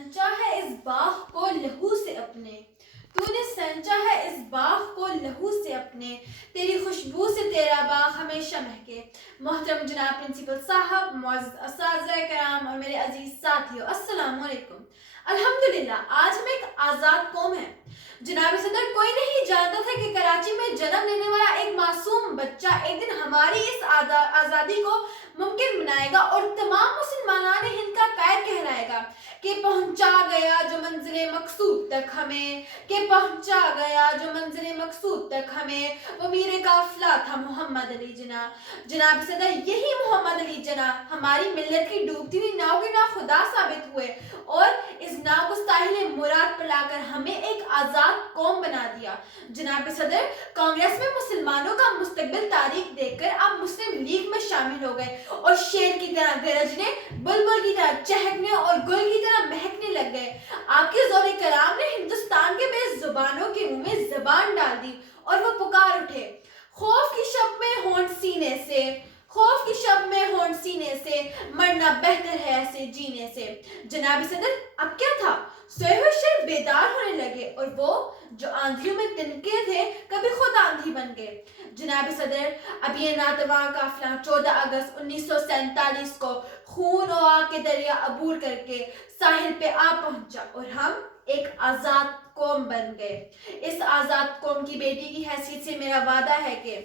سینچا ہے اس باغ کو لہو سے اپنے، تو نے سینچا ہے اس باغ کو لہو سے اپنے، تیری خوشبو سے تیرا باغ ہمیشہ مہکے۔ محترم جناب پرنسپل صاحب، معزز اساتذہ کرام اور میرے عزیز ساتھیوں، السلام علیکم۔ الحمدللہ آج ہم ایک آزاد قوم ہیں۔ جناب صدر، کوئی نہیں جانتا تھا کہ کراچی میں جنم لینے والا ایک معصوم بچہ ایک دن ہماری اس آزادی کو ممکن بنائے گا اور تمام مسلمانان ہند کا قائد کہلائے گا کہ پہنچا گیا جو منزل مقصود تک ہمیں، کہ پہنچا گیا جو منزل مقصود تک ہمیں، وہ میر قافلہ تھا محمد علی جناح۔ جناب صدر، یہی محمد علی جناح ہماری ملت کی ڈوبتی ہوئی ناؤ کے خدا ثابت ہوئے اور اس ناؤ کو ساحل مراد پر لا کر ہمیں ایک آزاد قوم بنا دیا۔ جناب صدر، کانگریس میں مسلمانوں کا مستقبل تاریخ دیکھ کر آپ مسلم لیگ میں شامل ہو گئے اور شیر کی طرح گرجنے، بلبل کی طرح چہکنے اور گل کی طرح مہکنے لگ گئے۔ آپ کے زور کلام نے ہندوستان کے بے زبانوں کے منہ میں زبان ڈال دی اور وہ پکار اٹھے، خوف کی شب میں ہونٹ سینے سے، خوف کی شب میں ہونٹ سینے سے، مرنا بہتر ہے ایسے جینے سے۔ جناب صدر، اب کیا تھا؟ سوئے ہوئے شیر بیدار ہونے لگے اور وہ جو آندھیوں میں تنکے تھے کبھی خود آندھی بن گئے۔ جناب صدر، اب یہ ناتواں قافلہ 14 اگست 1947 کو خون و آگ کے دریا عبور کر کے ساحل پہ آ پہنچا اور ہم ایک آزاد قوم بن گئے۔ اس آزاد قوم کی بیٹی کی حیثیت سے میرا وعدہ ہے کہ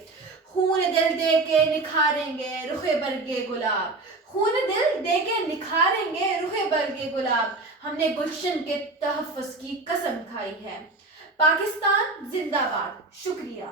خون دل دے کے نکھاریں گے رخ برگے گلاب، خون دل دے کے نکھاریں گے رخ برگے گلاب، ہم نے گلشن کے تحفظ کی قسم کھائی ہے۔ پاکستان زندہ باد۔ شکریہ۔